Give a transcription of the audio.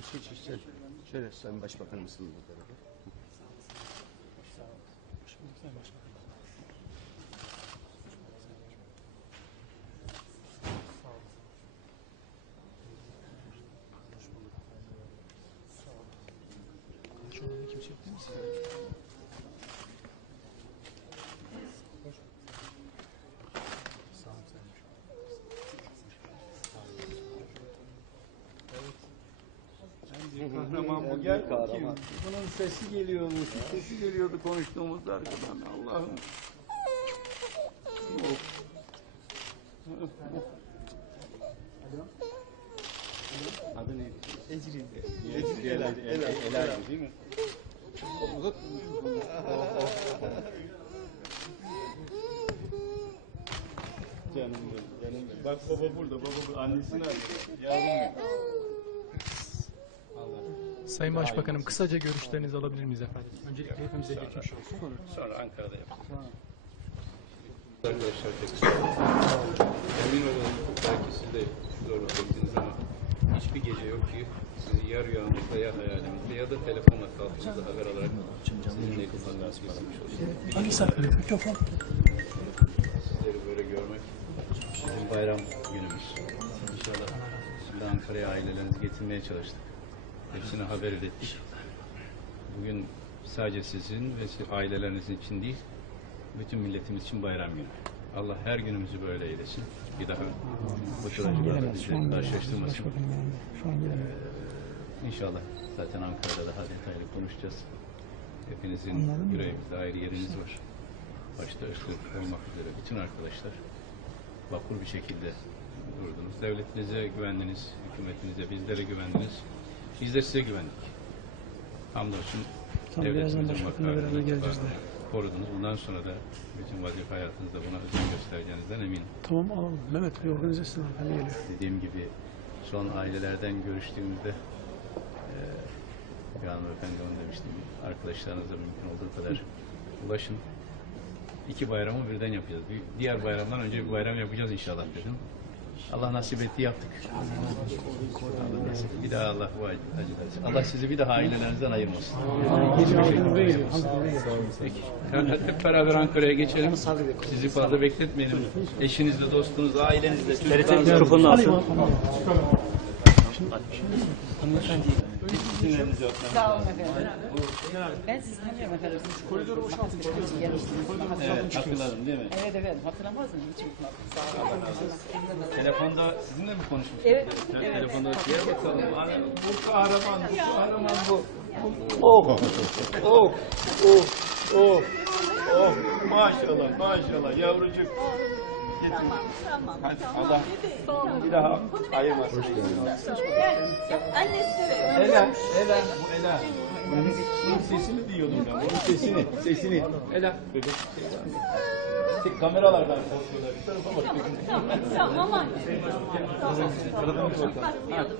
Geç geç işte. Şöyle Sayın Başbakanımızla beraber. Kahraman bu gel bakayım. Bunun sesi geliyordu, sesi geliyordu konuştuğumuz arkadan. Allah'ım. Of. Adı neydi? Ecrin. Ecrin Ela. Ela. Ela değil mi? Canım benim, canım benim. Bak baba burada, baba burada. Annesini arıyor. Yavrum. Sayın Başbakanım kısaca görüşlerinizi alabilir miyiz efendim? Öncelikle hepimize geçmiş olsun. Sonra Ankara'da yapalım. Arkadaşlar tek Emin olun belki siz de zorluk çektiniz ama hiçbir gece yok ki sizi ya rüyamızda ya hayalimizde ya da telefonla kalktığınızda haber alarak sizinle yakından nasip etmiş olsun. Hangi saklı mikrofon? Sizleri böyle görmek bizim bayram günümüz. İnşallah şimdi Ankara'ya ailelerinizi getirmeye çalıştık. Hepsine haber ilettik. Bugün sadece sizin ve si- ailelerinizin için değil, bütün milletimiz için bayram günü. Allah her günümüzü böyle eylesin. Bir daha bu acılarla bizi karşılaştırmasın. İnşallah zaten Ankara'da daha detaylı konuşacağız. Hepinizin yüreğimizde ayrı yeriniz var. Başta Öztürk olmak üzere bütün arkadaşlar vakur bir şekilde durdunuz. Devletinize güvendiniz, hükümetinize, bizlere güvendiniz. Biz de size güvendik. Hamdolsun devletimizin vakarını, itibarını korudunuz. Bundan sonra da bütün vazife hayatınızda buna özen göstereceğinizden eminim. Tamam alalım. Mehmet bir organizasyon hanımefendi geliyor. Dediğim gibi son ailelerden görüştüğümüzde eee bir hanımefendi onu demiştim. Arkadaşlarınızla mümkün olduğu kadar ulaşın. İki bayramı birden yapacağız. Bir- Diğer bayramdan önce bir bayram yapacağız inşallah dedim. Allah nasip etti yaptık. Allah nasip. Bir daha Allah bu acı. Allah sizi bir daha ailelerinizden ayırmasın. Peki. Hep beraber Ankara'ya geçelim. Sizi fazla bekletmeyelim. Eşinizle, dostunuzla, ailenizle, çocuklarınızla. Alayım hanımefendi. İsimlerinizi öğretmenim. Sağ olun efendim. Ben sizi tanıyorum efendim. Siz koridoru boşaltın. Evet, hatırladım değil mi? Evet efendim. Hatırlamaz mıyım? Hiç unutmadım. Sağ olun. Telefonda sizinle mi konuşmuştuk? Evet, evet. Telefonda diye bakalım. Hani bu kahraman, bu kahraman bu. Oh, oh, oh, oh, oh. Maşallah, maşallah yavrucuk. Getir. Hadi, Allah bir daha ayırmasın. Annesi Ela, Ela, bu Ela. Bunun sesini diyordum ben, bunun sesini, sesini. Ela, bebek. Tek kameralardan korkuyorlar. Bir tarafa bak. tamam anne. Aradığımız ortam. Bakmıyordum.